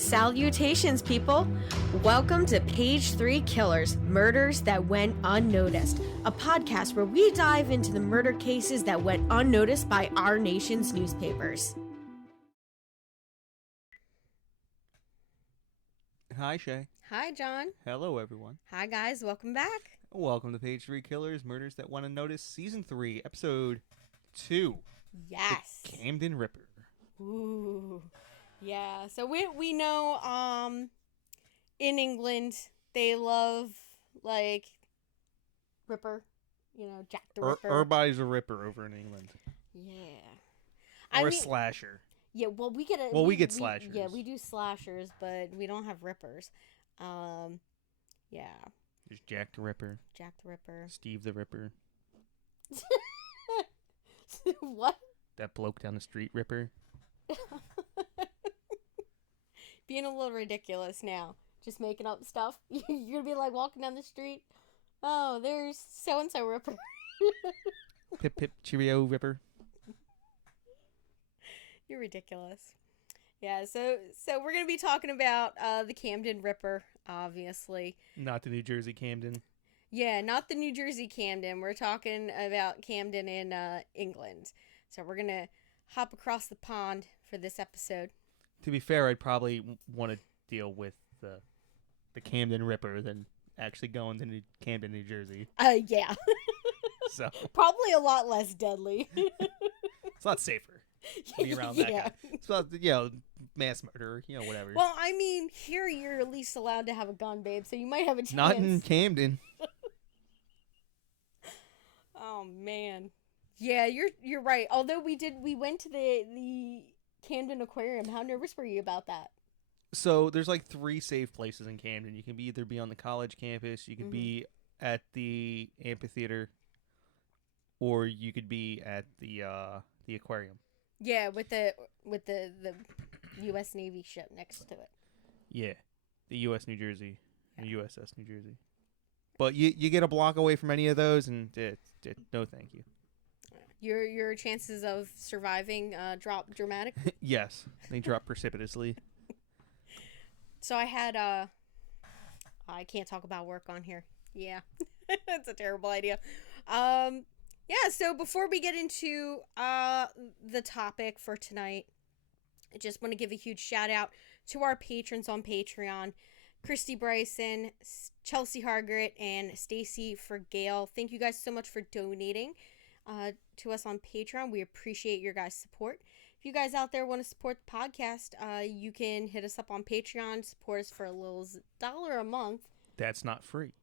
Salutations, people! Welcome to Page 3 Killers, Murders That Went Unnoticed, a podcast where we dive into the murder cases that went unnoticed by our nation's newspapers. Hi, Shay. Hi, John. Hello, everyone. Hi, guys. Welcome back. Welcome to Page 3 Killers, Murders That Went Unnoticed, Season 3, Episode 2. Yes. The Camden Ripper. Ooh. Yeah. So we know, in England, they love, like, Ripper. You know, Jack the Ripper. Everybody's a Ripper over in England. Yeah. Or a slasher. Yeah, well, we get we get slashers. Yeah, we do slashers, but we don't have rippers. Yeah. There's Jack the Ripper. Jack the Ripper. Steve the Ripper. What? That bloke down the street Ripper. Being a little ridiculous now. Just making up stuff. You're gonna be like walking down the street. Oh, there's so-and-so Ripper. Pip pip cheerio Ripper. You're ridiculous. Yeah, so we're going to be talking about the Camden Ripper, obviously. Not the New Jersey Camden. Yeah, not the New Jersey Camden. We're talking about Camden in England. So we're going to hop across the pond for this episode. To be fair, I'd probably want to deal with the Camden Ripper than actually going to Camden, New Jersey. Yeah. So probably a lot less deadly. It's a lot safer. Be around that guy. It's about, mass murder, whatever. Well, I mean, here you're at least allowed to have a gun, babe, so you might have a chance. Not in Camden. Oh man, yeah, you're right. Although we went to the Camden Aquarium. How nervous were you about that? So there's like 3 safe places in Camden. You can either be on the college campus, you could be at the amphitheater, or you could be at the aquarium. Yeah, with the U.S. Navy ship next to it. Yeah, the U.S. New Jersey, or USS New Jersey. But you get a block away from any of those, and no, thank you. Your chances of surviving drop dramatically. Yes, they drop precipitously. So I had I can't talk about work on here. Yeah, it's a terrible idea. Yeah, so before we get into the topic for tonight, I just want to give a huge shout out to our patrons on Patreon, Christy Bryson, Chelsea Hargrett, and Stacey Fragale. Thank you guys so much for donating to us on Patreon. We appreciate your guys' support. If you guys out there want to support the podcast, you can hit us up on Patreon, support us for a little $1 a month. That's not free.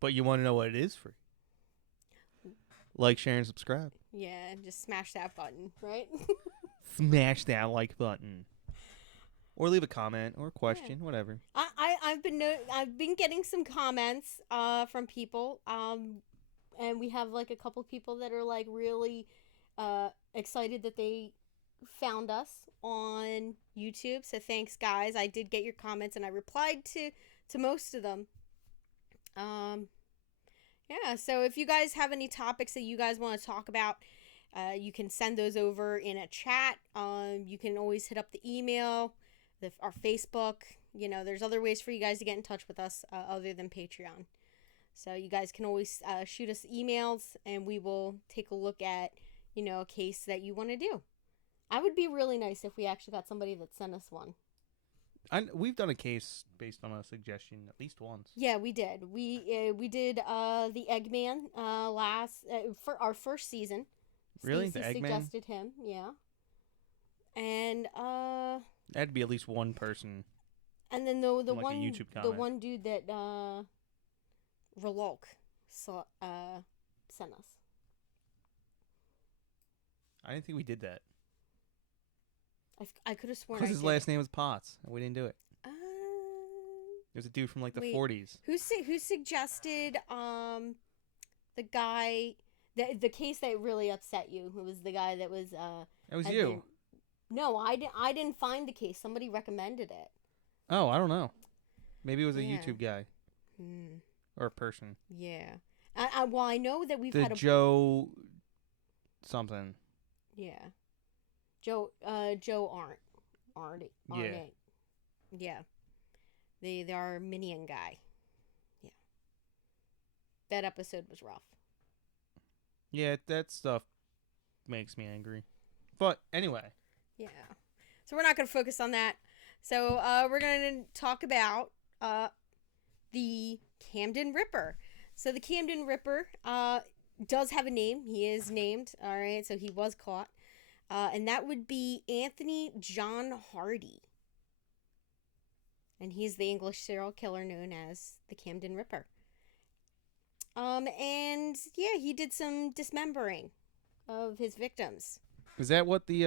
But you want to know what it is free? Like, share, and subscribe. Yeah, and just smash that button, right? Smash that like button. Or leave a comment or a question, whatever. I've been getting some comments from people, and we have like a couple people that are like really excited that they found us on YouTube. So thanks, guys. I did get your comments, and I replied to most of them. Yeah, so if you guys have any topics that you guys want to talk about, you can send those over in a chat. You can always hit up the email, our Facebook. There's other ways for you guys to get in touch with us other than Patreon. So you guys can always shoot us emails, and we will take a look at, a case that you want to do. I would be really nice if we actually got somebody that sent us one. We've done a case based on a suggestion at least once. Yeah, we did. We did the Eggman last for our first season. Really, Stacey the Eggman suggested him, yeah. And that'd be at least one person. And then the like one YouTube comment. the one dude that Relok sent us. I didn't think we did that. I could have sworn because his last name was Potts, and we didn't do it. There's a dude from like the 40s. Who suggested the guy the case that really upset you? Who was the guy that was That was you. No, I didn't find the case. Somebody recommended it. Oh, I don't know. Maybe it was a YouTube guy. Or a person. Yeah. Well, I know that we've had a Joe something. Yeah. Joe Arndt. Yeah. Yeah. The Armenian guy. Yeah. That episode was rough. Yeah, that stuff makes me angry. But anyway. Yeah. So we're not going to focus on that. So we're going to talk about the Camden Ripper. So the Camden Ripper does have a name. He is named. All right. So he was caught. And that would be Anthony John Hardy. And he's the English serial killer known as the Camden Ripper. And yeah, he did some dismembering of his victims. Is that what the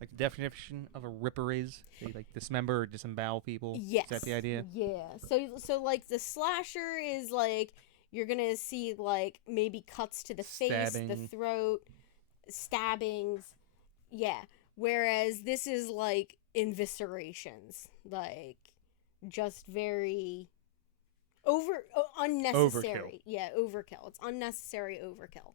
like the definition of a ripper is? They like dismember or disembowel people? Yes. Is that the idea? Yeah. So like the slasher is like you're gonna see like maybe cuts to the face, the throat, stabbings. Yeah. Whereas this is like eviscerations, like just very unnecessary. Overkill. Yeah, overkill. It's unnecessary overkill.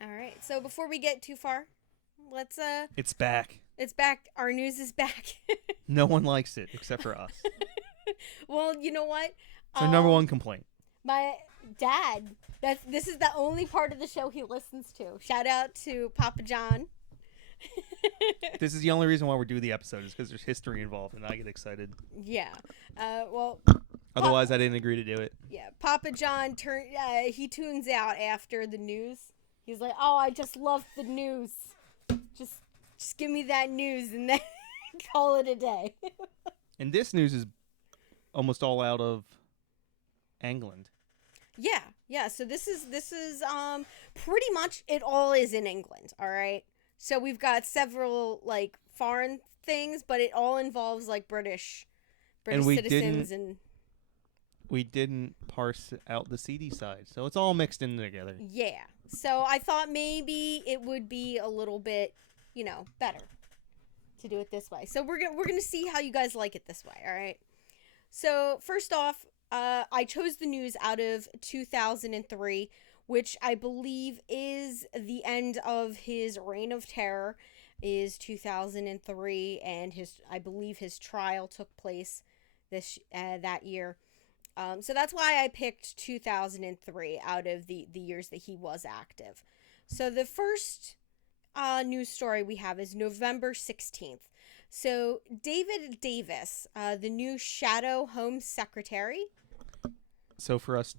All right. So before we get too far, let's It's back. It's back. Our news is back. No one likes it except for us. Well, you know what? It's our number one complaint. My dad. This is the only part of the show he listens to. Shout out to Papa John. This is the only reason why we're doing the episode is because there's history involved, and I get excited. Yeah. Well. Otherwise, I didn't agree to do it. Yeah. Papa John he tunes out after the news. He's like, "Oh, I just love the news. Just give me that news, and then call it a day." And this news is almost all out of England. Yeah. So this is pretty much it all is in England. All right. So we've got several like foreign things, but it all involves like British citizens and. We didn't parse out the seedy side, so it's all mixed in together. Yeah. So I thought maybe it would be a little bit, better to do it this way. So we're gonna see how you guys like it this way. All right. So first off, I chose the news out of 2003, which I believe is the end of his reign of terror. Is 2003, and I believe his trial took place that year. So that's why I picked 2003 out of the years that he was active. So the first news story we have is November 16th. So David Davis, the new Shadow Home Secretary. So for us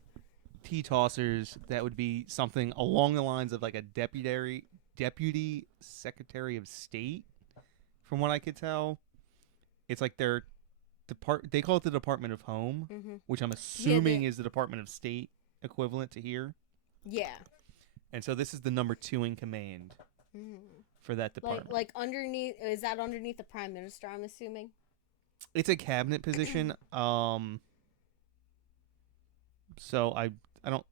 tea-tossers, that would be something along the lines of like a deputy secretary of state, from what I could tell. It's like their they call it the Department of Home, which I'm assuming is the Department of State equivalent to here. Yeah. And so this is the number 2 in command for that department. Like underneath, is that underneath the Prime Minister, I'm assuming? It's a cabinet position. So I don't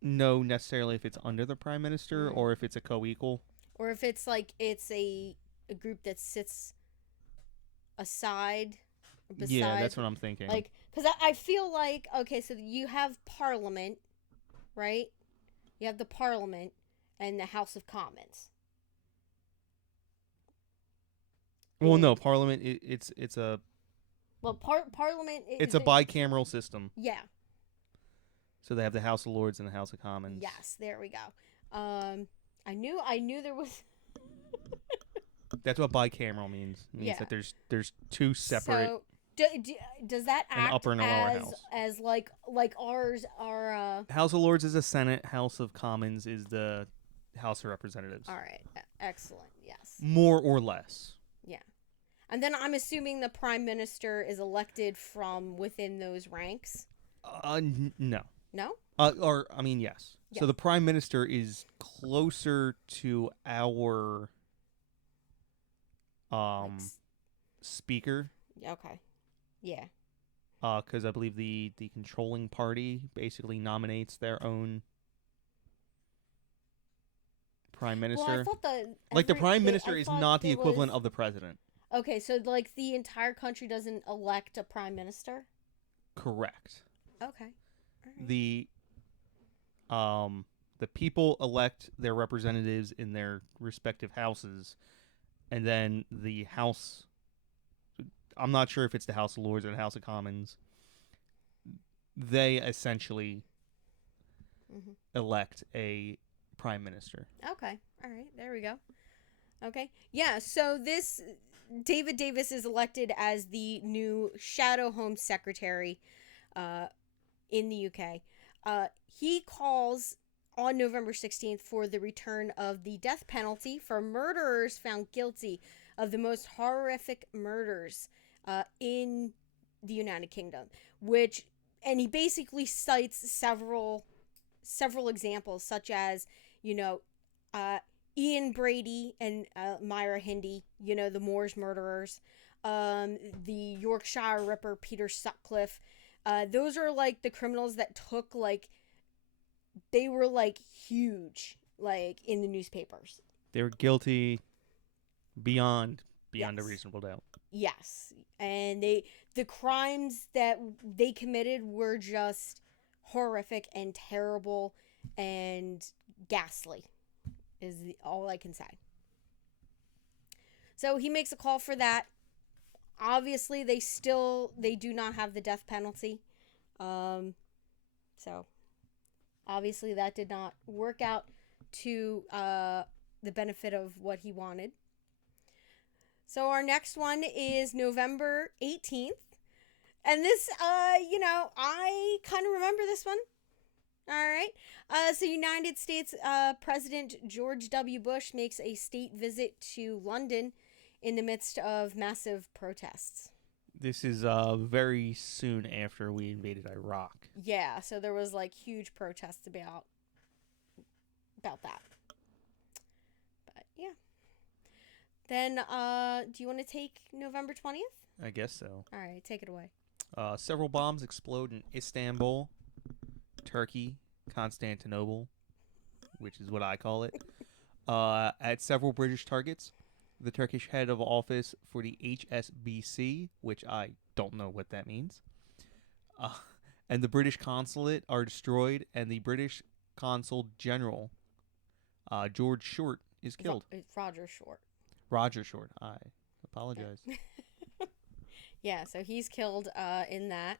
know necessarily if it's under the Prime Minister or if it's a co-equal. Or if it's like it's a group that sits aside. Beside, yeah, that's what I'm thinking. Like, because I feel like, okay, so you have Parliament, right? You have the Parliament and the House of Commons. Well, no, Parliament, it's a... Well, Parliament... It's a bicameral system. Yeah. So they have the House of Lords and the House of Commons. Yes, there we go. I knew there was... That's what bicameral means. It means that there's two separate... So, does that act upper and a lower house. As like ours are... House of Lords is the Senate. House of Commons is the House of Representatives. All right. Excellent. Yes. More or less. Yeah. And then I'm assuming the Prime Minister is elected from within those ranks? No. No? Yes. So the Prime Minister is closer to our Speaker. Okay. Yeah. Because I believe the controlling party basically nominates their own Prime Minister. Well, I thought the Prime Minister is not the equivalent of the President. Okay, so like the entire country doesn't elect a Prime Minister? Correct. Okay. Right. the people elect their representatives in their respective houses, and then the House, I'm not sure if it's the House of Lords or the House of Commons, they essentially elect a prime minister. Okay. All right. There we go. Okay. Yeah. So this David Davis is elected as the new Shadow Home Secretary in the UK. He calls on November 16th for the return of the death penalty for murderers found guilty of the most horrific murders in the United Kingdom, and he basically cites several examples, such as, Ian Brady and Myra Hindley, the Moors murderers, the Yorkshire Ripper, Peter Sutcliffe. Those are like the criminals that took they were huge, in the newspapers. They were guilty beyond Yes. a reasonable doubt. Yes, and the crimes that they committed were just horrific and terrible and ghastly, is all I can say. So he makes a call for that. Obviously, they do not have the death penalty. So obviously that did not work out to the benefit of what he wanted. So our next one is November 18th. And this, I kind of remember this one. All right. So United States President George W. Bush makes a state visit to London in the midst of massive protests. This is very soon after we invaded Iraq. Yeah, so there was huge protests about that. But yeah. Then do you want to take November 20th? I guess so. All right, take it away. Several bombs explode in Istanbul, Turkey, Constantinople, which is what I call it, at several British targets. The Turkish head of office for the HSBC, which I don't know what that means, and the British consulate are destroyed, and the British consul general, George Short, is killed. It's Roger Short. Roger Short. I apologize. Yeah, so he's killed in that.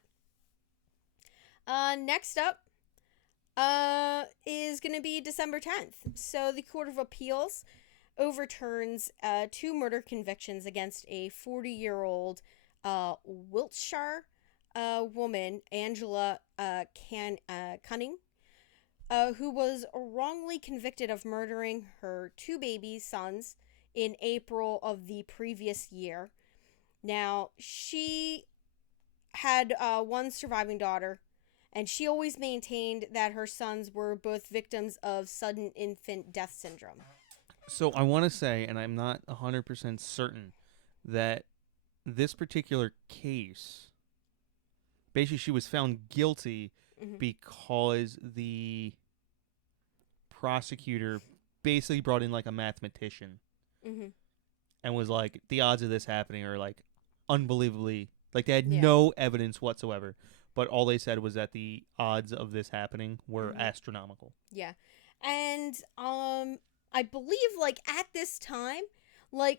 Next up is going to be December 10th. So the Court of Appeals overturns 2 murder convictions against a 40-year-old Wiltshire woman, Angela Cunning, who was wrongly convicted of murdering her 2 baby sons in April of the previous year. Now, she had 1 surviving daughter, and she always maintained that her sons were both victims of sudden infant death syndrome. So I want to say, and I'm not 100% certain, that this particular case, basically she was found guilty because the prosecutor basically brought in a mathematician and was like, the odds of this happening are unbelievably, they had no evidence whatsoever, but all they said was that the odds of this happening were astronomical. Yeah. And I believe at this time,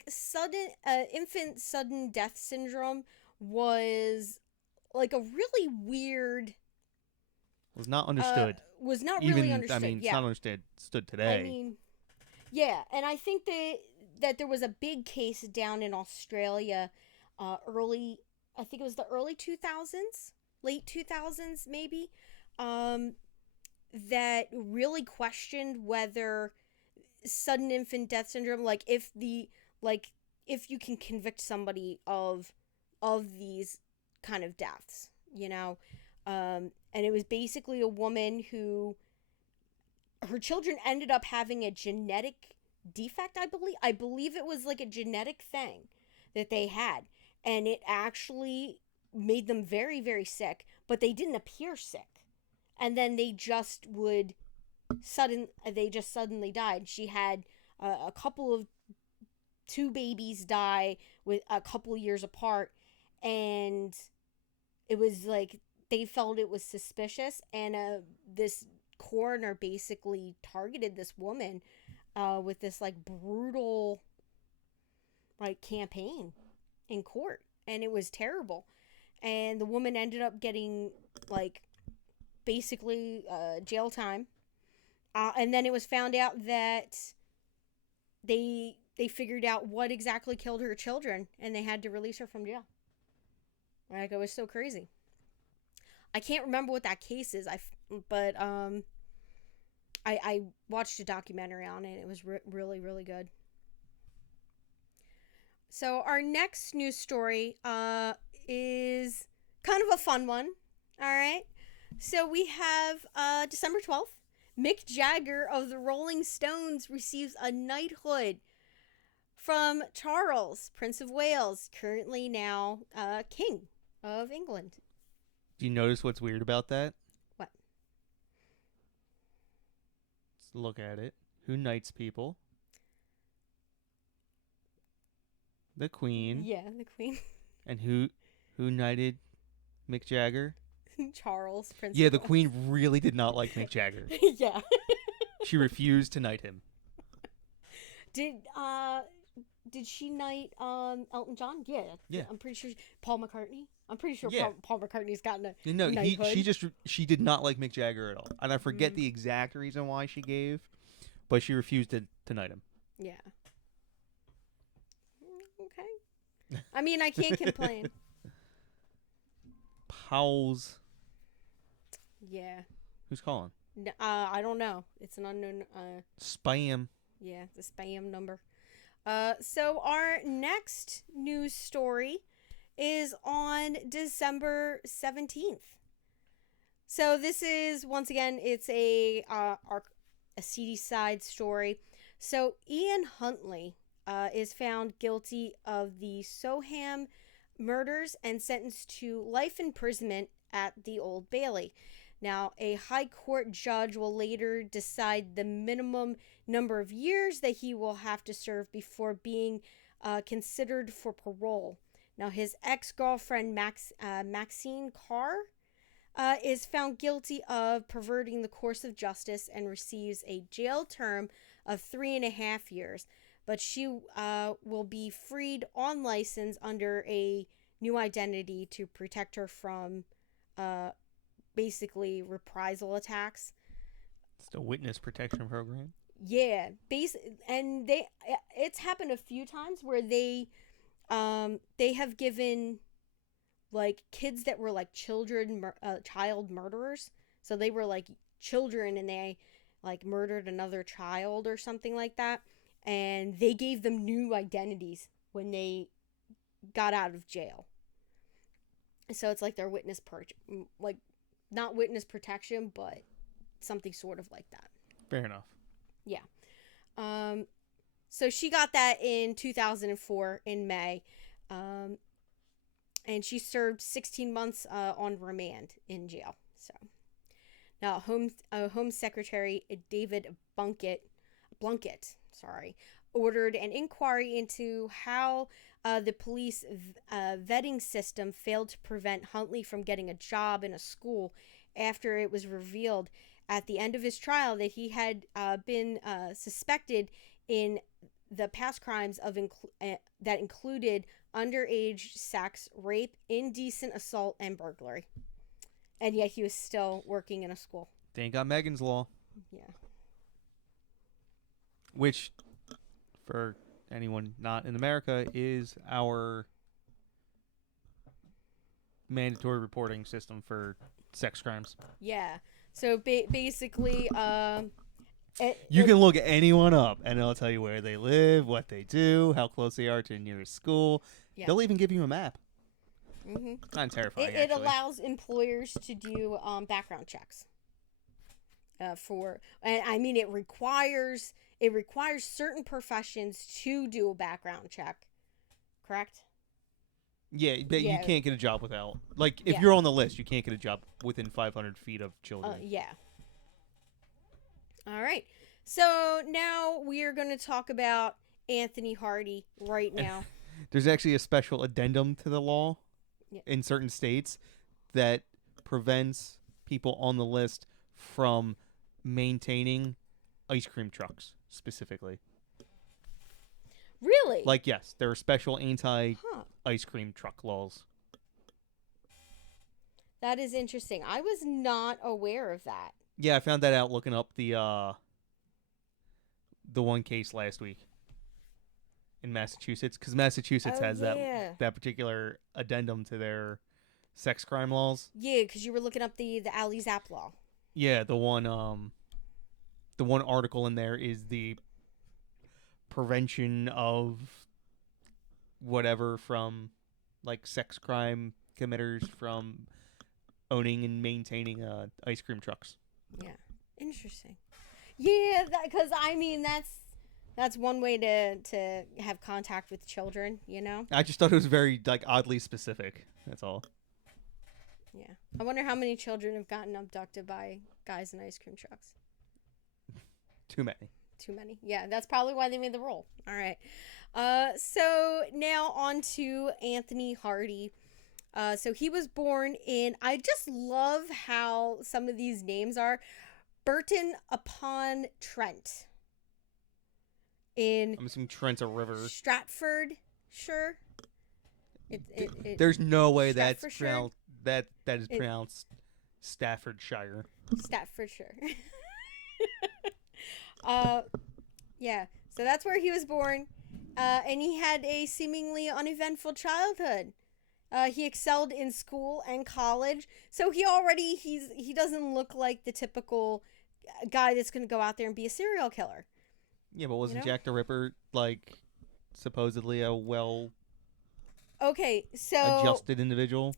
sudden infant sudden death syndrome was a really weird, was not understood. Was not really understood. I mean, it's not understood today. I mean, yeah, and I think that there was a big case down in Australia early, I think it was the early 2000s, late 2000s maybe, that really questioned whether sudden infant death syndrome, if you can convict somebody of these kind of deaths, and it was basically a woman who, her children ended up having a genetic defect. I believe it was a genetic thing that they had, and it actually made them very, very sick, but they didn't appear sick, and then they just suddenly died. She had a couple of 2 babies die with a couple of years apart, and it was they felt it was suspicious, and this coroner basically targeted this woman with this like brutal like campaign in court, and it was terrible. And the woman ended up getting like basically jail time. And then it was found out that they figured out what exactly killed her children, and they had to release her from jail. Like, it was so crazy. I can't remember what that case is. But I watched a documentary on it. It was really, really good. So our next news story is kind of a fun one. All right. So we have December 12th. Mick Jagger of the Rolling Stones receives a knighthood from Charles, Prince of Wales, currently now King of England. Do you notice what's weird about that? What? Let's look at it. Who knights people? The Queen. Yeah, the Queen. And who knighted Mick Jagger? Charles, Prince Yeah, of the Wales. Queen really did not like Mick Jagger. Yeah. She refused to knight him. Did she knight Elton John? Yeah. Yeah. I'm pretty sure Paul McCartney. I'm pretty sure Yeah. Paul McCartney's gotten a No, knighthood. she did not like Mick Jagger at all. And I forget the exact reason why she gave, but she refused to knight him. Yeah. Okay. I mean, I can't complain. Powell's. Yeah. Who's calling? I don't know. It's an unknown. Spam. Yeah, it's a spam number. So our next news story is on December 17th. So this is, once again, it's a seedy side story. So Ian Huntley is found guilty of the Soham murders and sentenced to life imprisonment at the Old Bailey. Now, a high court judge will later decide the minimum number of years that he will have to serve before being considered for parole. Now, his ex-girlfriend, Maxine Carr, is found guilty of perverting the course of justice and receives a jail term of 3.5 years. But she will be freed on license under a new identity to protect her from basically reprisal attacks. It's the witness protection program. Yeah, and it's happened a few times where they have given like kids that were like child murderers. So they were like children and they like murdered another child or something like that, and they gave them new identities when they got out of jail. So it's like their like not witness protection, but something sort of like that. Fair enough. Yeah. So she got that in 2004 in May. And she served 16 months on remand in jail. So now Home Secretary David Blunkett, ordered an inquiry into how the police vetting system failed to prevent Huntley from getting a job in a school after it was revealed at the end of his trial that he had been suspected in the past crimes that included underage sex, rape, indecent assault, and burglary. And yet he was still working in a school. They ain't got Megan's Law. Yeah. Which, for anyone not in America, is our mandatory reporting system for sex crimes. Yeah. So basically, you can look anyone up and it'll tell you where they live, what they do, how close they are to the nearest school. Yeah. They'll even give you a map. Mm-hmm. Kind of terrifying. It allows employers to do background checks. It requires certain professions to do a background check. Correct? Yeah, but you can't get a job without. Like, if you're on the list, you can't get a job within 500 feet of children. Yeah. All right. So now we are going to talk about Anthony Hardy right now. There's actually a special addendum to the law in certain states that prevents people on the list from maintaining ice cream trucks specifically. Really? Like, yes, there are special Huh. anti-ice cream truck laws. That is interesting. I was not aware of that. Yeah, I found that out looking up the one case last week in Massachusetts, because Massachusetts has that particular addendum to their sex crime laws. Yeah, because you were looking up the Alley Zap law. Yeah, the one article in there is the prevention of whatever from like sex crime committers from owning and maintaining ice cream trucks. Yeah, interesting. Yeah, because I mean that's one way to have contact with children. You know. I just thought it was very like oddly specific. That's all. Yeah, I wonder how many children have gotten abducted by guys in ice cream trucks. Too many. Too many. Yeah, that's probably why they made the rule. All right. So now on to Anthony Hardy. So he was born in, I just love how some of these names are, Burton upon Trent. I'm assuming Trent's a river. Stratford, sure. There's no way that's pronounced. That is pronounced Staffordshire. Staffordshire. Yeah. So that's where he was born, and he had a seemingly uneventful childhood. He excelled in school and college, so he doesn't look like the typical guy that's going to go out there and be a serial killer. Yeah, but wasn't Jack the Ripper like supposedly a adjusted individual?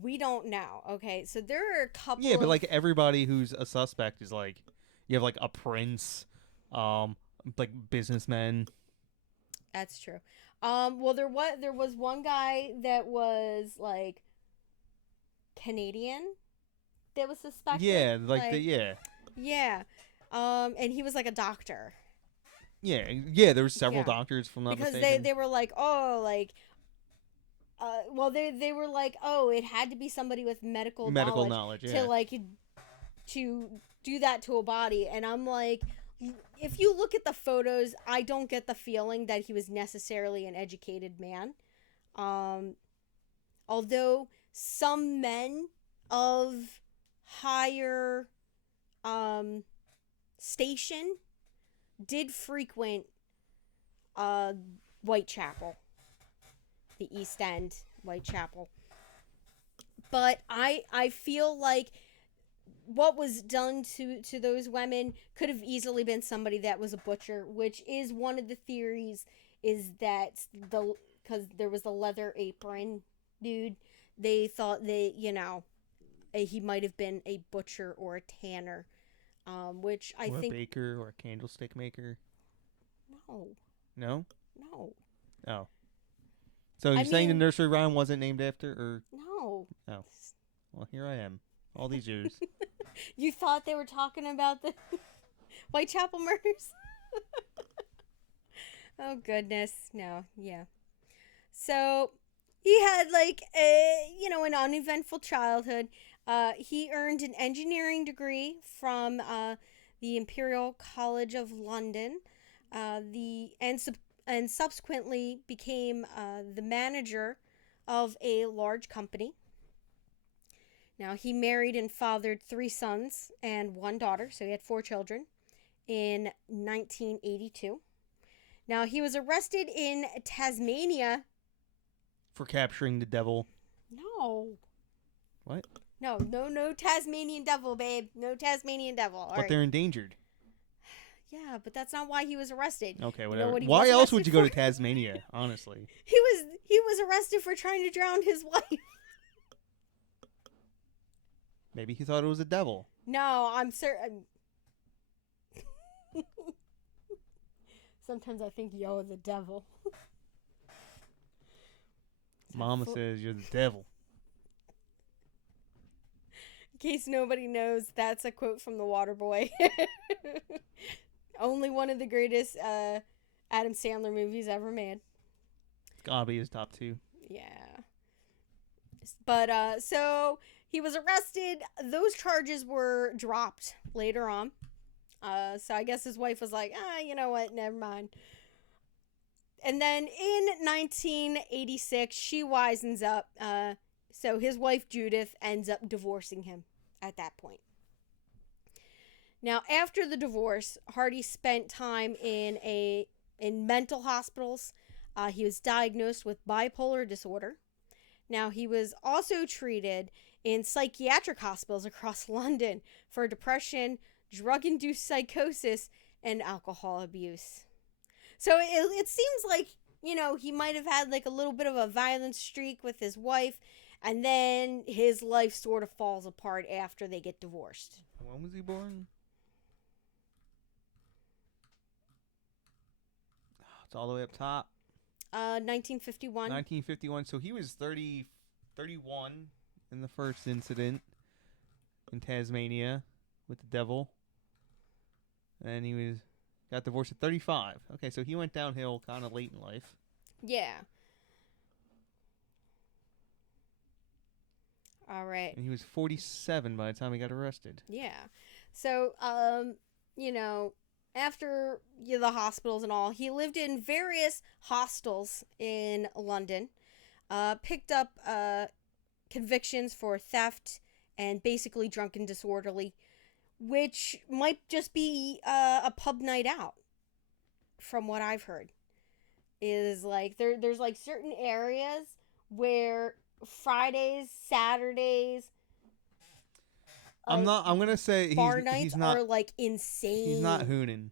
We don't know. Okay, so there are a couple. Yeah, but like everybody who's a suspect is like, you have like a prince, like businessmen. That's true. Well, there was one guy that was like Canadian that was suspected. Yeah, yeah. Yeah. And he was like a doctor. Yeah. There were several doctors from that because they were like, oh, like. Well, they were like, oh, it had to be somebody with medical knowledge yeah. to like to do that to a body, and I'm like, if you look at the photos, I don't get the feeling that he was necessarily an educated man. Although some men of higher station did frequent Whitechapel. The East End, Whitechapel. But I feel like what was done to those women could have easily been somebody that was a butcher, which is one of the theories, is that because there was a leather apron dude, they thought that, he might have been a butcher or a tanner, which I think... Or a baker or a candlestick maker. No. No? No. Oh. So you're saying the nursery rhyme wasn't named after, or... No. Oh. Well, here I am. All these years. You thought they were talking about the Whitechapel murders? Oh, goodness. No. Yeah. So, he had, an uneventful childhood. He earned an engineering degree from the Imperial College of London. And subsequently became the manager of a large company. Now, he married and fathered 3 sons and 1 daughter, so he had 4 children, in 1982. Now, he was arrested in Tasmania. For capturing the devil. No. What? No Tasmanian devil, babe. No Tasmanian devil. All but right. They're endangered. Yeah, but that's not why he was arrested. Okay, whatever. Why else would you go to Tasmania, honestly? He was arrested for trying to drown his wife. Maybe he thought it was a devil. No, I'm certain. Sometimes I think yo is the devil. Mama says you're the devil. In case nobody knows, that's a quote from The Waterboy. Only one of the greatest Adam Sandler movies ever made. It's gotta be his top 2. Yeah. But, so, he was arrested. Those charges were dropped later on. So I guess his wife was like, you know what, never mind. And then in 1986, she wisens up. So his wife, Judith, ends up divorcing him at that point. Now, after the divorce, Hardy spent time in mental hospitals. He was diagnosed with bipolar disorder. Now, he was also treated in psychiatric hospitals across London for depression, drug-induced psychosis, and alcohol abuse. So it seems like, he might have had like a little bit of a violent streak with his wife, and then his life sort of falls apart after they get divorced. When was he born? It's all the way up top. 1951. 1951. So he was 31 in the first incident in Tasmania with the devil. And he got divorced at 35. Okay, so he went downhill kind of late in life. Yeah. All right. And he was 47 by the time he got arrested. Yeah. So, after the hospitals and all, he lived in various hostels in London, picked up convictions for theft and basically drunken disorderly, which might just be a pub night out, from what I've heard. Is like there's like certain areas where Fridays, Saturdays, I'm gonna say bar nights he's not, are like insane. He's not hooning.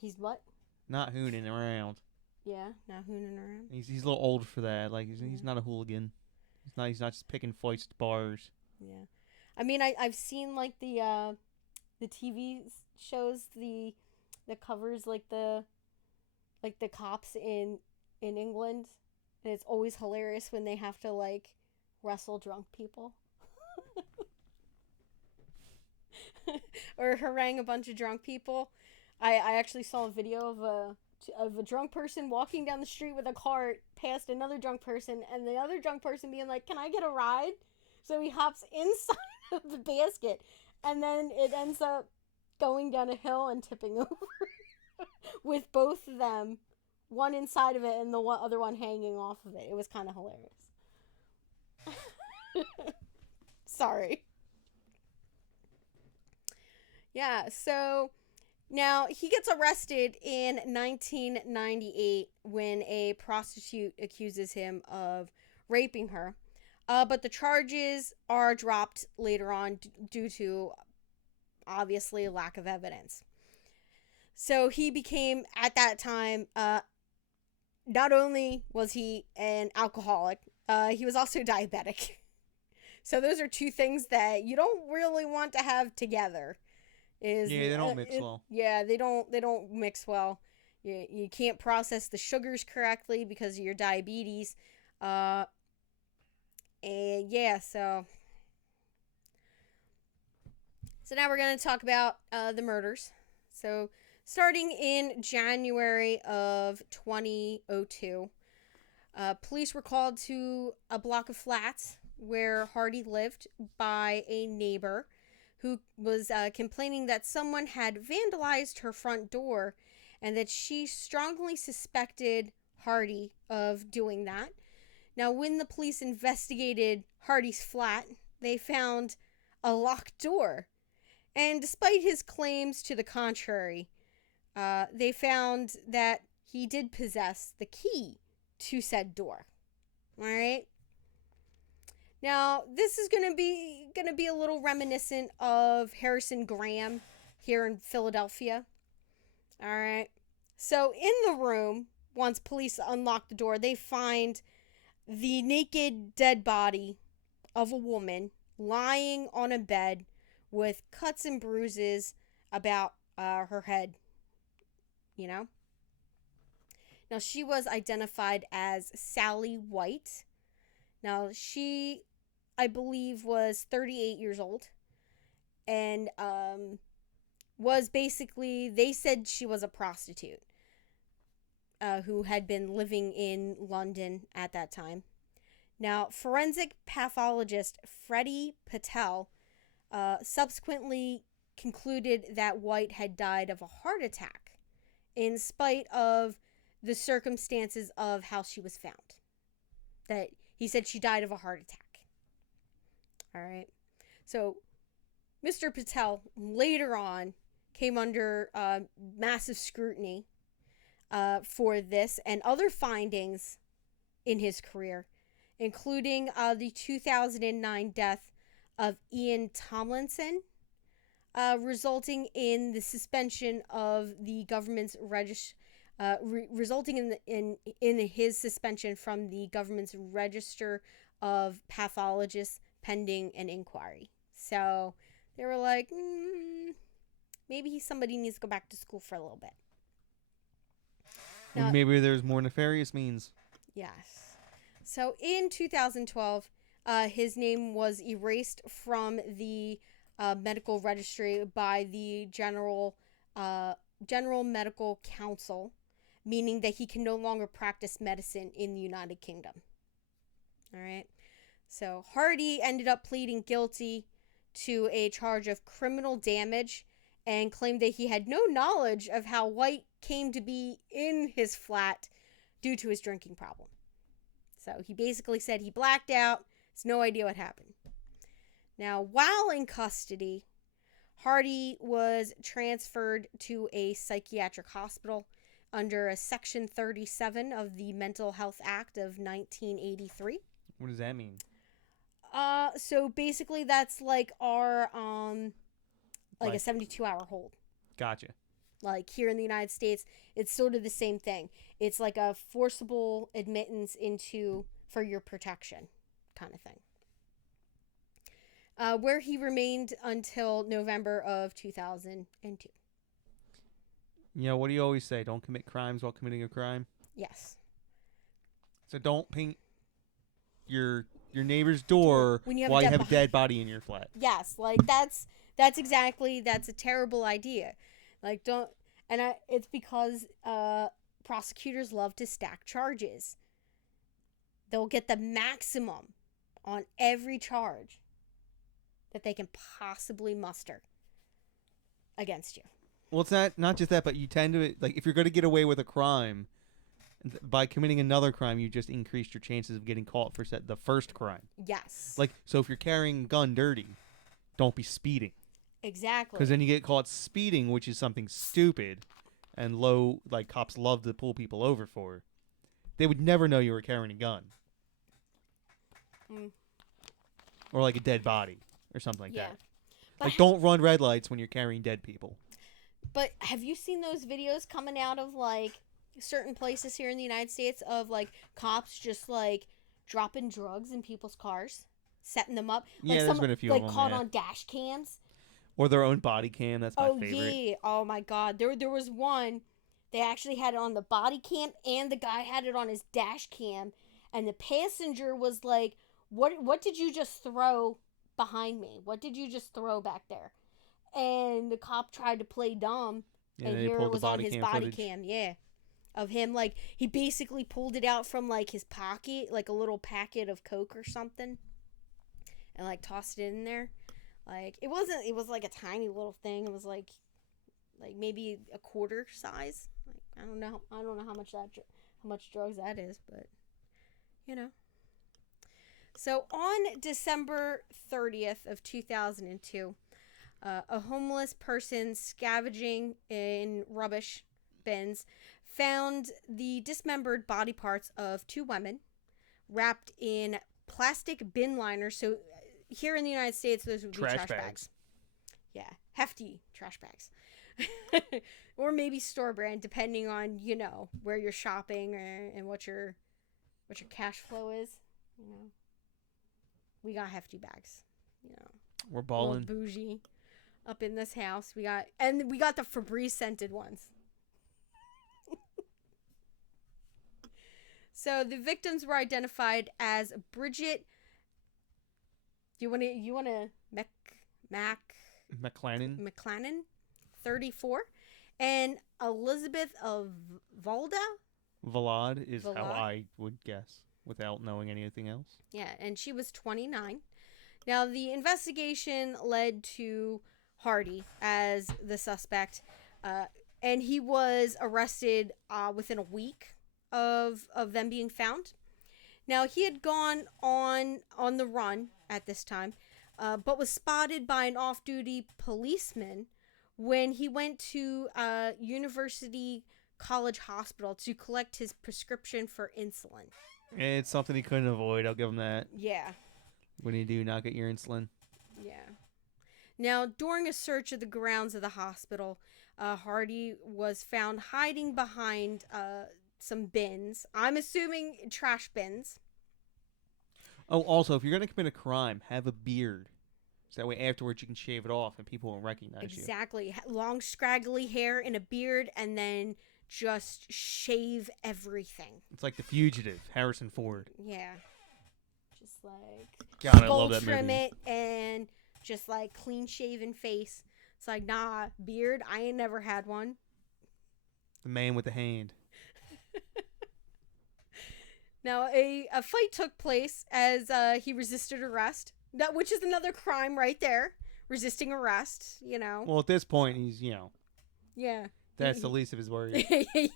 He's what? Not hooning around. Yeah, not hooning around. He's a little old for that. Like he's not a hooligan. He's not just picking fights at bars. Yeah, I mean I've seen like the TV shows, the covers, like the cops in England, and it's always hilarious when they have to like wrestle drunk people. Or harangue a bunch of drunk people. I actually saw a video of a drunk person walking down the street with a cart past another drunk person, and the other drunk person being like, "Can I get a ride?" So he hops inside of the basket, and then it ends up going down a hill and tipping over with both of them, one inside of it and the other one hanging off of it. It was kind of hilarious. Sorry. Yeah, so now he gets arrested in 1998 when a prostitute accuses him of raping her. But the charges are dropped later on due to, obviously, lack of evidence. So he became, at that time, not only was he an alcoholic, he was also diabetic. So those are two things that you don't really want to have together. They don't mix well. Yeah, they don't mix well. You can't process the sugars correctly because of your diabetes. And yeah, so now we're going to talk about the murders. So starting in January of 2002, police were called to a block of flats where Hardy lived by a neighbor who was complaining that someone had vandalized her front door and that she strongly suspected Hardy of doing that. Now, when the police investigated Hardy's flat, they found a locked door. And despite his claims to the contrary, they found that he did possess the key to said door. All right? Now, this is going to be a little reminiscent of Harrison Graham here in Philadelphia. All right. So, in the room, once police unlock the door, they find the naked dead body of a woman lying on a bed with cuts and bruises about her head. You know? Now, she was identified as Sally White. Now, she, I believe, was 38 years old. And was basically, they said she was a prostitute who had been living in London at that time. Now, forensic pathologist Freddie Patel subsequently concluded that White had died of a heart attack in spite of the circumstances of how she was found. That he said she died of a heart attack. All right. So, Mr. Patel later on came under massive scrutiny for this and other findings in his career, including the 2009 death of Ian Tomlinson, resulting in the suspension of the government's resulting in his suspension from the government's register of pathologists pending an inquiry. So they were like, maybe somebody needs to go back to school for a little bit. Now, maybe there's more nefarious means. Yes. So in 2012, his name was erased from the medical registry by the General Medical Council, meaning that he can no longer practice medicine in the United Kingdom. All right. So Hardy ended up pleading guilty to a charge of criminal damage and claimed that he had no knowledge of how White came to be in his flat due to his drinking problem. So he basically said he blacked out, has no idea what happened. Now, while in custody, Hardy was transferred to a psychiatric hospital under a Section 37 of the Mental Health Act of 1983. What does that mean? So basically that's like our, like a 72-hour hold. Gotcha. Like here in the United States, it's sort of the same thing. It's like a forcible admittance for your protection kind of thing. Where he remained until November of 2002. You know, what do you always say? Don't commit crimes while committing a crime? Yes. So don't paint your neighbor's door while you have a dead body in your flat. Yes, like that's a terrible idea. Like it's because prosecutors love to stack charges. They'll get the maximum on every charge that they can possibly muster against you. Well, it's not just that, but you tend to, like, if you're going to get away with a crime, by committing another crime, you just increased your chances of getting caught for the first crime. Yes. Like, so if you're carrying a gun dirty, don't be speeding. Exactly. Because then you get caught speeding, which is something stupid and like cops love to pull people over for. They would never know you were carrying a gun. Or like a dead body or something like that. But like, don't run red lights when you're carrying dead people. But have you seen those videos coming out of like certain places here in the United States of like cops just like dropping drugs in people's cars, setting them up? Like, there's been a few of them. Caught on dash cams. Or their own body cam. That's my favorite. Oh, yeah. Oh, my God. There was one. They actually had it on the body cam, and the guy had it on his dash cam. And the passenger was like, what did you just throw behind me? What did you just throw back there? And the cop tried to play dumb. And here it was on his body cam. Yeah. Of him, like, he basically pulled it out from, like, his pocket, like a little packet of Coke or something. And, like, tossed it in there. Like, it was like a tiny little thing. It was like maybe a quarter size. Like, I don't know how much drugs that is, but you know. So on December 30th of 2002, a homeless person scavenging in rubbish bins found the dismembered body parts of two women wrapped in plastic bin liners. So here in the United States, those would be trash bags. Yeah, hefty trash bags. Or maybe store brand, depending on, you know, where you're shopping and what your cash flow is. You know, we got hefty bags. You know, we're balling bougie up in this house. We got the Febreze scented ones. So the victims were identified as Bridget. You want to McClannon, 34, and Elizabeth of Valad is how I would guess. without knowing anything else. Yeah, and she was 29. Now, the investigation led to Hardy as the suspect, and he was arrested within a week of them being found. Now, he had gone on the run at this time, but was spotted by an off-duty policeman when he went to University College Hospital to collect his prescription for insulin. It's something he couldn't avoid. I'll give him that. Yeah. When you do not get your insulin. Yeah. Now, during a search of the grounds of the hospital, Hardy was found hiding behind some bins. I'm assuming trash bins. Oh, also, if you're going to commit a crime, have a beard. So that way afterwards you can shave it off and people won't recognize you. Exactly. Long, scraggly hair and a beard, and then just shave everything. It's like The Fugitive, Harrison Ford. Yeah. Just like God, I love that trim movie. it and just like clean shaven face. It's like, nah, beard, I ain't never had one. The man with the hand. Now, a fight took place as he resisted arrest. Which is another crime right there. Resisting arrest, you know. Well, at this point, he's, Yeah. That's the least of his worries.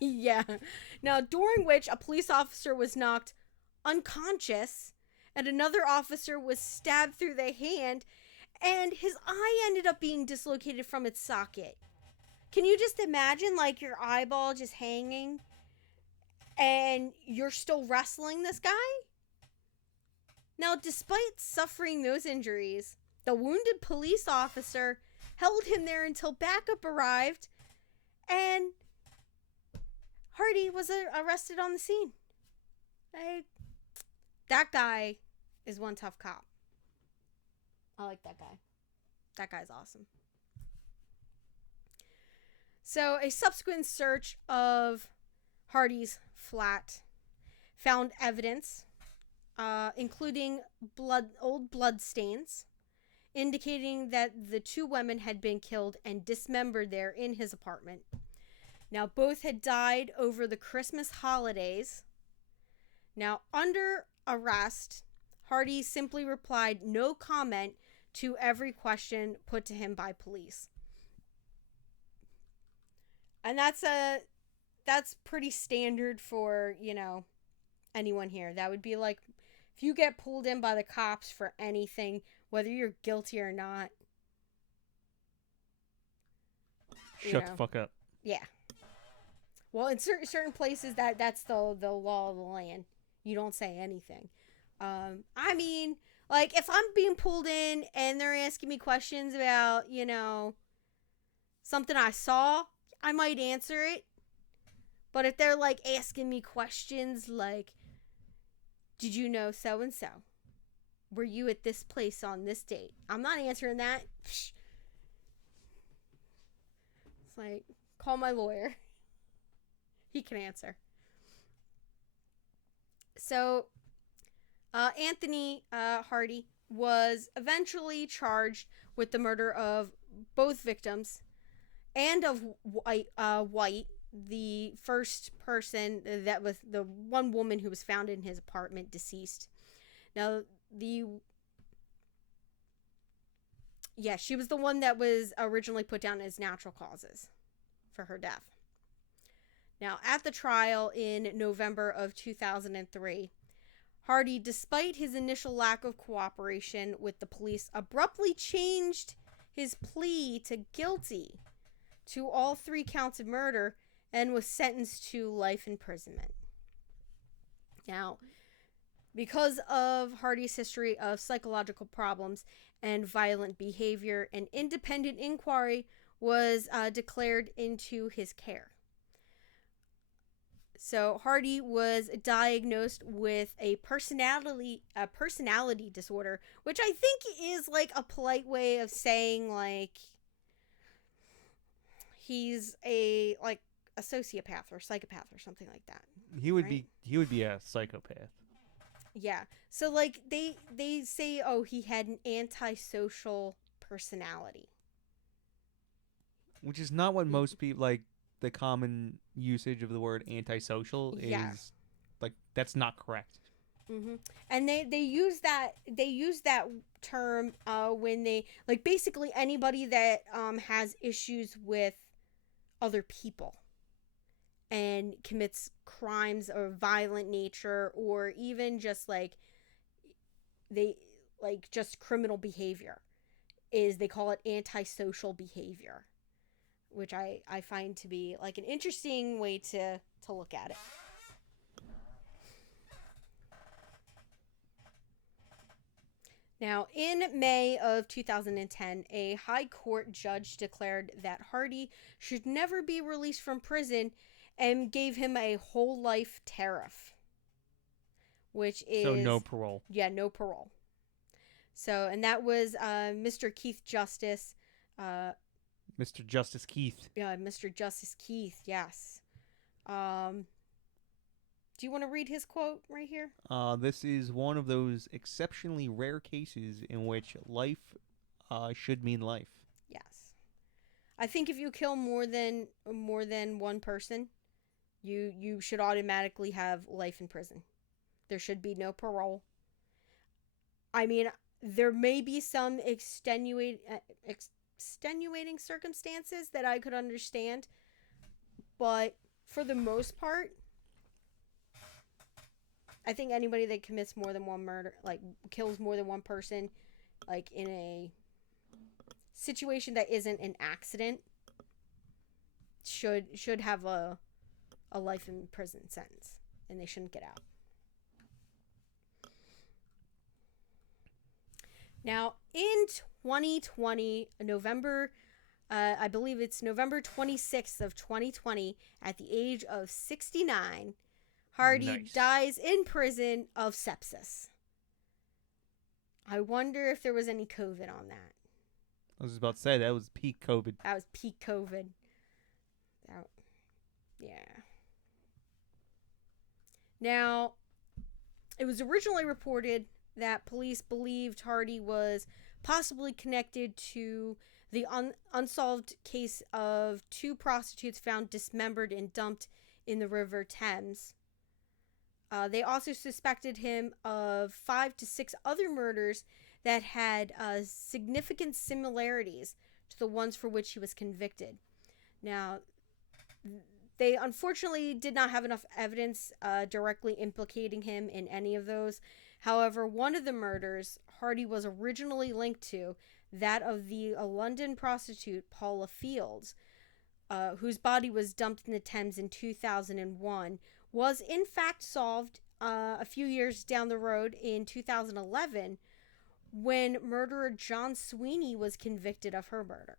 Yeah. Now, during which a police officer was knocked unconscious and another officer was stabbed through the hand and his eye ended up being dislocated from its socket. Can you just imagine, like, your eyeball just hanging and you're still wrestling this guy? Now, despite suffering those injuries, the wounded police officer held him there until backup arrived, and Hardy was arrested on the scene. That guy is one tough cop. I like that guy. That guy's awesome. So, a subsequent search of Hardy's flat found evidence including old blood stains, indicating that the two women had been killed and dismembered there in his apartment. Now, both had died over the Christmas holidays. Now, under arrest, Hardy simply replied no comment to every question put to him by police. And that's pretty standard for, anyone here. That would be like, if you get pulled in by the cops for anything, whether you're guilty or not. Shut the fuck up. Yeah. Well, in certain places, that's the law of the land. You don't say anything. I mean, like, if I'm being pulled in and they're asking me questions about, something I saw, I might answer it. But if they're, like, asking me questions like, did you know so-and-so? Were you at this place on this date? I'm not answering that. Psh. It's like, call my lawyer. He can answer. So, Anthony Hardy was eventually charged with the murder of both victims and of White, the first person that was the one woman who was found in his apartment deceased. Now, she was the one that was originally put down as natural causes for her death. Now, at the trial in November of 2003, Hardy, despite his initial lack of cooperation with the police, abruptly changed his plea to guilty to all 3 counts of murder and was sentenced to life imprisonment. Now, because of Hardy's history of psychological problems and violent behavior, an independent inquiry was declared into his care. So Hardy was diagnosed with a personality disorder, which I think is like a polite way of saying like he's a sociopath or psychopath or something like that. He would be a psychopath. Yeah. So like they say, oh, he had an antisocial personality. Which is not what most people, like, the common usage of the word antisocial is, like, that's not correct. Mm-hmm. And they use that term when they, like, basically anybody that has issues with other people and commits crimes of violent nature, or even just like they like just criminal behavior, is they call it antisocial behavior, which I find to be like an interesting way to look at it. Now, in May of 2010, a high court judge declared that Hardy should never be released from prison and gave him a whole life tariff, which is... So no parole. Yeah, no parole. So, and that was Mr. Keith Justice. Mr. Justice Keith. Yeah, Mr. Justice Keith, yes. Do you want to read his quote right here? This is one of those exceptionally rare cases in which life should mean life. Yes. I think if you kill more than one person, you should automatically have life in prison. There should be no parole. I mean, there may be some extenuating circumstances that I could understand, but for the most part, I think anybody that commits more than one murder, like kills more than one person, like in a situation that isn't an accident, should have a life in prison sentence, and they shouldn't get out. Now, in 2020, November, I believe it's November 26th of 2020, at the age of 69, Hardy dies in prison of sepsis. I wonder if there was any COVID on that. I was about to say, that was peak COVID. That was peak COVID. Yeah. Now, it was originally reported that police believed Hardy was possibly connected to the unsolved case of 2 prostitutes found dismembered and dumped in the River Thames. They also suspected him of 5 to 6 other murders that had significant similarities to the ones for which he was convicted. Now, they unfortunately did not have enough evidence directly implicating him in any of those. However, one of the murders Hardy was originally linked to, that of the London prostitute Paula Fields, whose body was dumped in the Thames in 2001, was in fact solved a few years down the road in 2011, when murderer John Sweeney was convicted of her murder.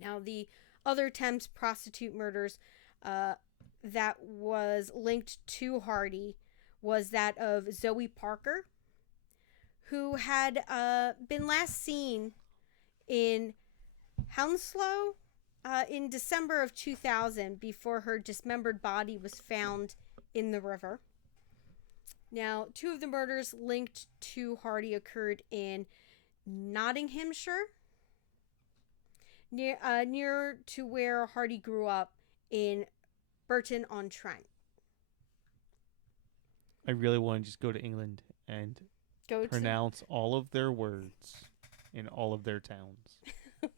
Now, the other Thames prostitute murders that was linked to Hardy was that of Zoe Parker, who had been last seen in Hounslow in December of 2000, before her dismembered body was found in the river. Now, 2 of the murders linked to Hardy occurred in Nottinghamshire, near to where Hardy grew up in Burton-on-Trent. I really want to just go to England and pronounce all of their words in all of their towns. It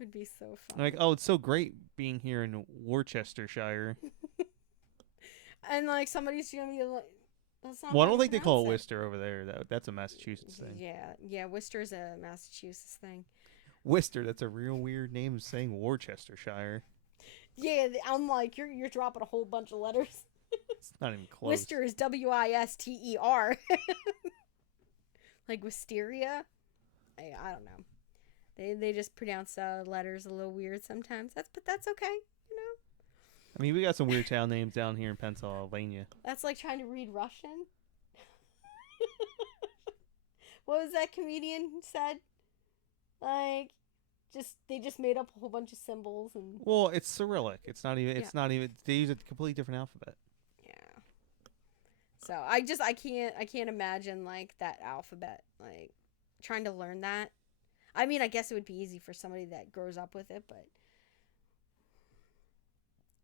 would be so fun. Like, oh, it's so great being here in Worcestershire. And like somebody's gonna be like, that's not. Well, I don't think they call it Worcester over there. That's a Massachusetts thing. Yeah, Worcester's a Massachusetts thing. Worcester, that's a real weird name, saying Worcestershire. Yeah, I'm like, you're dropping a whole bunch of letters. It's not even close. Worcester is Wister. Like wisteria. I don't know. They just pronounce letters a little weird sometimes. But that's okay, you know. I mean, we got some weird town names down here in Pennsylvania. That's like trying to read Russian. What was that comedian said? Like, they just made up a whole bunch of symbols and. Well, it's Cyrillic. It's not even. It's not even. They use a completely different alphabet. Yeah. So I can't imagine like that alphabet, like trying to learn that. I mean, I guess it would be easy for somebody that grows up with it, but...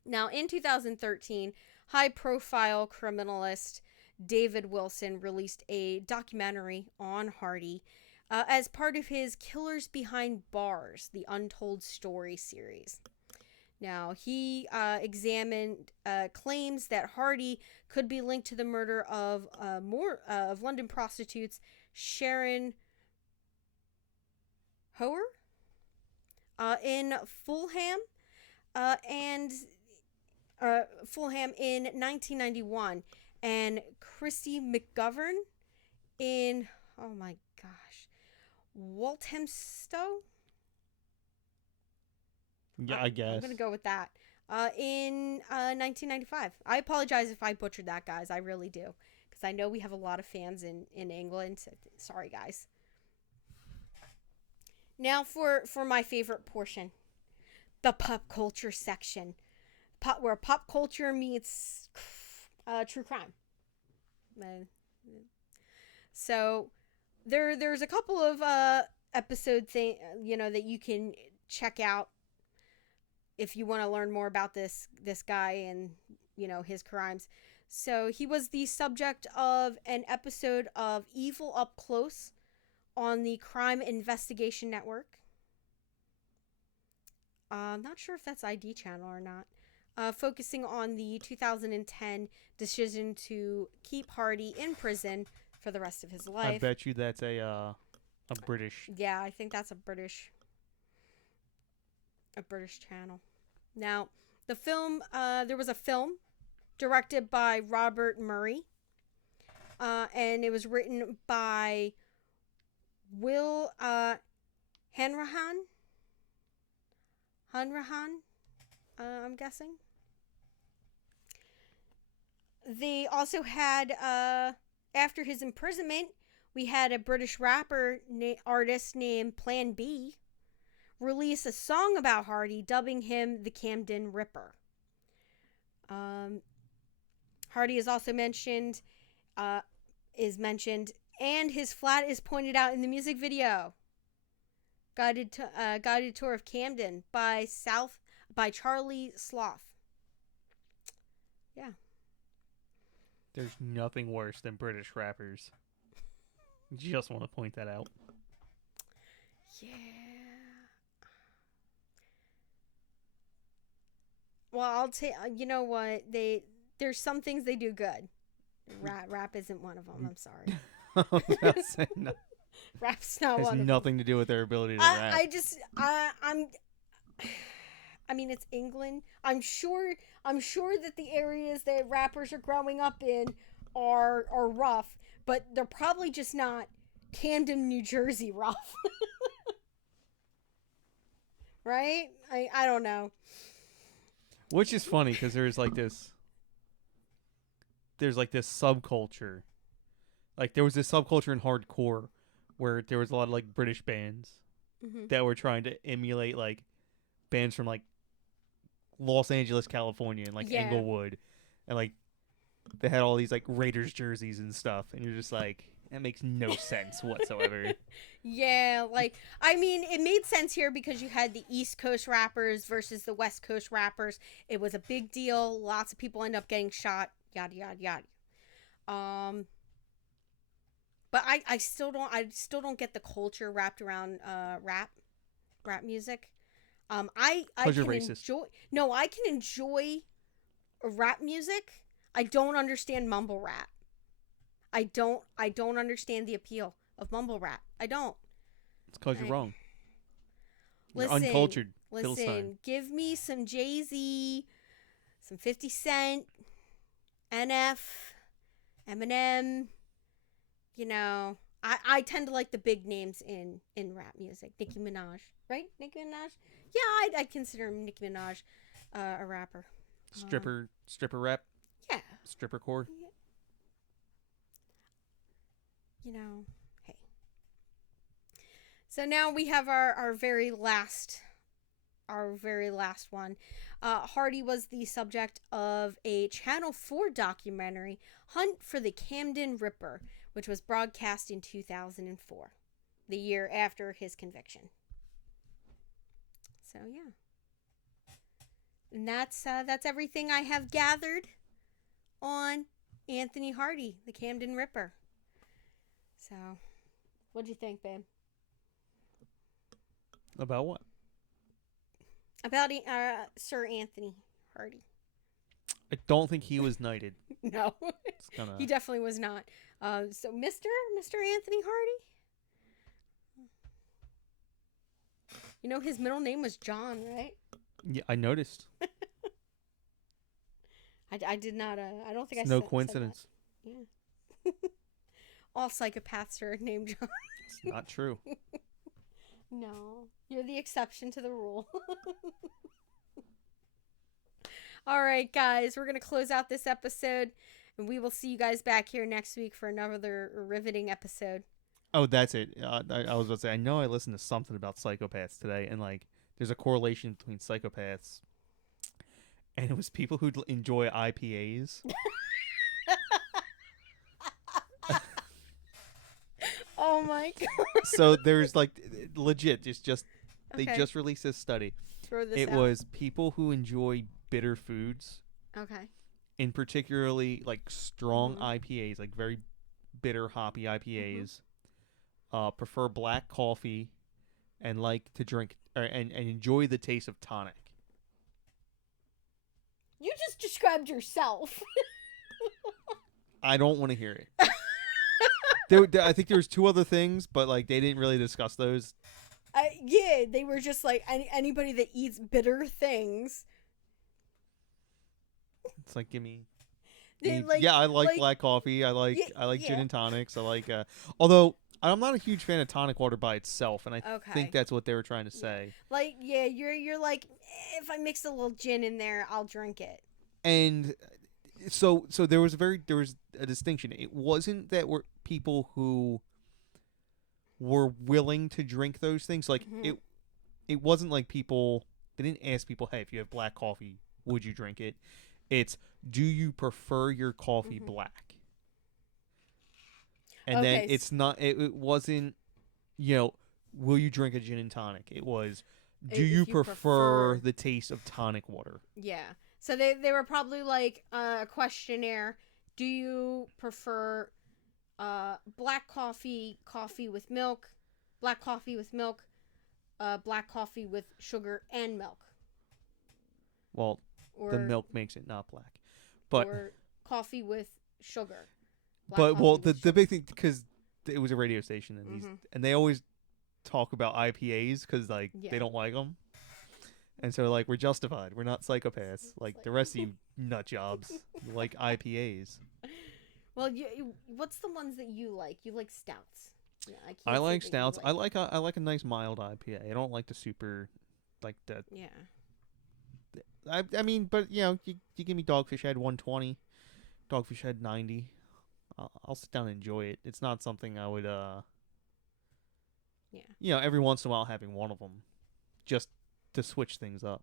Now, in 2013, high-profile criminalist David Wilson released a documentary on Hardy as part of his Killers Behind Bars, the Untold Story series. Now, he examined claims that Hardy could be linked to the murder of London prostitutes Sharon Hoare in Fulham Fulham in 1991, and Christy McGovern in, oh my gosh, Walthamstow? Yeah, I guess. I'm going to go with that. In 1995. I apologize if I butchered that, guys. I really do. Because I know we have a lot of fans in England. So sorry, guys. Now for my favorite portion. The pop culture section. Where pop culture meets true crime. So there's a couple of episode that you can check out if you want to learn more about this guy and his crimes. So he was the subject of an episode of Evil Up Close on the Crime Investigation Network. I'm not sure if that's ID channel or not. Focusing on the 2010 decision to keep Hardy in prison for the rest of his life. I bet you that's a British. Yeah, I think that's a British channel. Now, the film, there was a film directed by Robert Murray, and it was written by Will Hanrahan, I'm guessing. They also had, after his imprisonment, we had a British artist named Plan B release a song about Hardy, dubbing him the Camden Ripper. Hardy is also mentioned, and his flat is pointed out in the music video. Guided Tour of Camden by Charlie Sloth. Yeah. There's nothing worse than British rappers. Just want to point that out. Yeah. Well, I'll take. You know what? There's some things they do good. Rap isn't one of them. I'm sorry. No. Rap's not has one of them. nothing to do with their ability to rap. I mean, it's England. I'm sure that the areas that rappers are growing up in are rough, but they're probably just not Camden, New Jersey rough. Right? I don't know. Which is funny because there's this subculture. Like there was this subculture in hardcore where there was a lot of British bands that were trying to emulate bands from Los Angeles, California, and Englewood, and they had all these Raiders jerseys and stuff, and you're just that makes no sense whatsoever. Yeah, I mean, it made sense here because you had the East Coast rappers versus the West Coast rappers. It was a big deal. Lots of people end up getting shot. Yada yada yada. But I still don't get the culture wrapped around rap music. I can enjoy. No, I can enjoy rap music. I don't understand mumble rap. I don't understand the appeal of mumble rap. I don't. It's because you're wrong. You're uncultured. Listen, give me some Jay-Z, some 50 Cent, NF, Eminem. I tend to like the big names in rap music. Nicki Minaj, right? Nicki Minaj. Yeah, I consider Nicki Minaj a rapper. Stripper rap. Yeah. Stripper core. Yeah. Hey. So now we have our very last one. Hardy was the subject of a Channel 4 documentary, Hunt for the Camden Ripper, which was broadcast in 2004, the year after his conviction. So yeah, and that's everything I have gathered on Anthony Hardy, the Camden Ripper. So, what'd you think, babe? About what? About Sir Anthony Hardy. I don't think he was knighted. No, Gonna... he definitely was not. So, Mr. Anthony Hardy. You know his middle name was John, right? Yeah, I noticed. I did not. I don't think it's I no said coincidence. That. Yeah. All psychopaths are named John. It's not true. No, you're the exception to the rule. All right, guys, we're going to close out this episode, and we will see you guys back here next week for another riveting episode. Oh, that's it. I was about to say, I know I listened to something about psychopaths today, and like, there's a correlation between psychopaths, and it was people who enjoy IPAs. Oh my god! So there's like legit, they Okay. just released this study. Throw this It out. was people who enjoy bitter foods, Okay. in particularly like strong Mhm. IPAs, like very bitter hoppy IPAs. Prefer black coffee, and like to drink and enjoy the taste of tonic. You just described yourself. I don't want to hear it. I think there was two other things, but like they didn't really discuss those. Yeah, they were just like anybody that eats bitter things. It's like give me. Yeah, I like black coffee. I like yeah. gin and tonics. I like. Although I'm not a huge fan of tonic water by itself, and I think that's what they were trying to say. Like, yeah, you're like, if I mix a little gin in there, I'll drink it. And so there was a distinction. It wasn't that were people who were willing to drink those things. Like it wasn't like people. They didn't ask people, hey, if you have black coffee, would you drink it? It's, do you prefer your coffee black? And then it's not. It wasn't. Will you drink a gin and tonic? It was, do you prefer the taste of tonic water? Yeah. So they were probably like a questionnaire. Do you prefer black coffee with milk, black coffee with milk, black coffee with sugar and milk? Well, the milk makes it not black, but or coffee with sugar. But the big thing, because it was a radio station, and they always talk about IPAs because like they don't like them. And so, like, we're justified. We're not psychopaths. Like, the rest of you nut jobs like IPAs. Well, what's the ones that you like? You like stouts. Yeah, I like stouts. I like a nice mild IPA. I don't like the super, like the. Yeah. I mean, but you give me Dogfish Head 120, Dogfish Head 90. I'll sit down and enjoy it. It's not something I would. Yeah. Every once in a while having one of them, just to switch things up.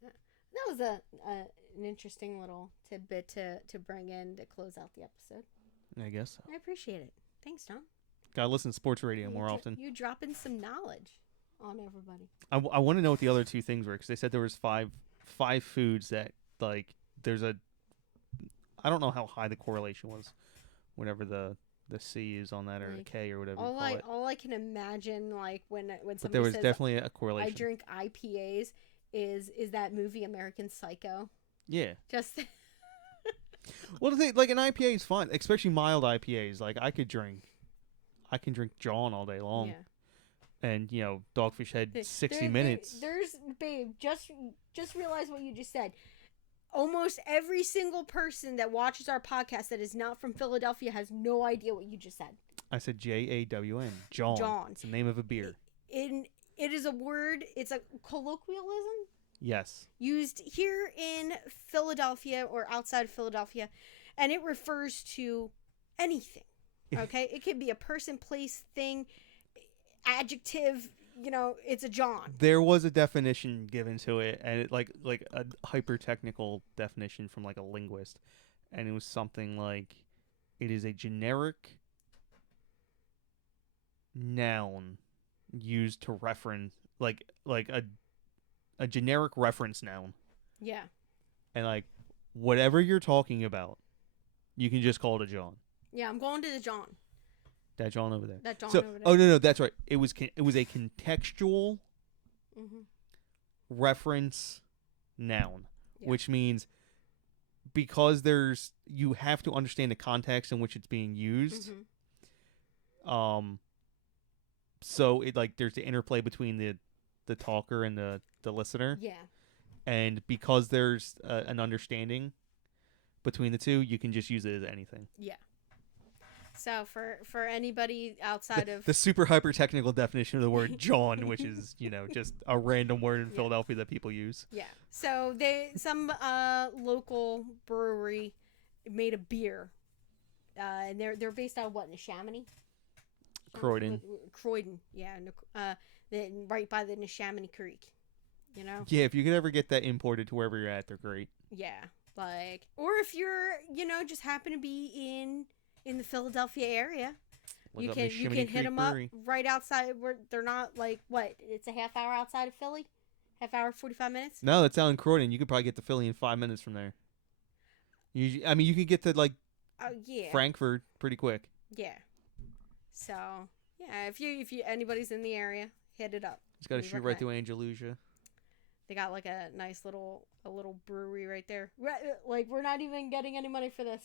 That was an interesting little tidbit to bring in to close out the episode. I guess so. I appreciate it. Thanks, Tom. Gotta listen to sports radio more often. You dropping some knowledge on everybody. I want to know what the other two things were, because they said there was five foods that, like, there's a. I don't know how high the correlation was, whenever the C is on that, or the K or whatever. All I can imagine, like when somebody but there was says, definitely a correlation. I drink IPAs. Is that movie American Psycho? Yeah. Just. Well, the thing, like, an IPA is fun, especially mild IPAs. Like, I can drink John all day long. Yeah. And Dogfish Head 60 minutes. Babe, just realize what you just said. Almost every single person that watches our podcast that is not from Philadelphia has no idea what you just said. I said JAWN. John. It's the name of a beer. It is a word. It's a colloquialism. Yes. Used here in Philadelphia or outside of Philadelphia, and it refers to anything. Okay? It could be a person, place, thing, adjective. It's a John. There was a definition given to it, and it like a hyper technical definition from like a linguist, and it was something like, it is a generic noun used to reference like a generic reference noun. Yeah. And like whatever you're talking about, you can just call it a John. Yeah, I'm going to the John. That John over there. That John So, over there. oh no, that's right. It was a contextual reference noun, which means because you have to understand the context in which it's being used. So it there's the interplay between the talker and the listener. Yeah. And because there's an understanding between the two, you can just use it as anything. Yeah. So for anybody outside of the super hyper technical definition of the word John, which is just a random word in Philadelphia that people use. Yeah. So some local brewery made a beer, and they're based out of what, Neshaminy? Croydon. Croydon. Yeah. Right by the Neshaminy Creek. Yeah, if you could ever get that imported to wherever you're at, they're great. Yeah. Or if you're just happen to be in the Philadelphia area, you can hit them up right outside where they're not it's a half hour outside of Philly, half hour 45 minutes. No, that's out in Croydon. You could probably get to Philly in 5 minutes from there. You could get to Frankfurt pretty quick. Yeah. So yeah, if you anybody's in the area, hit it up. Just gotta shoot right through Andalusia. They got a nice little brewery right there. We're not even getting any money for this.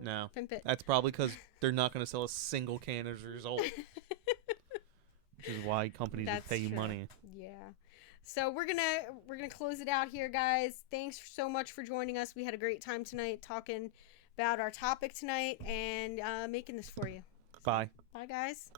No, Pimp it. That's probably because they're not going to sell a single can as a result. Which is why companies would pay you money. Yeah. So we're gonna close it out here, guys. Thanks so much for joining us. We had a great time tonight talking about our topic tonight and making this for you. Bye. Bye, guys.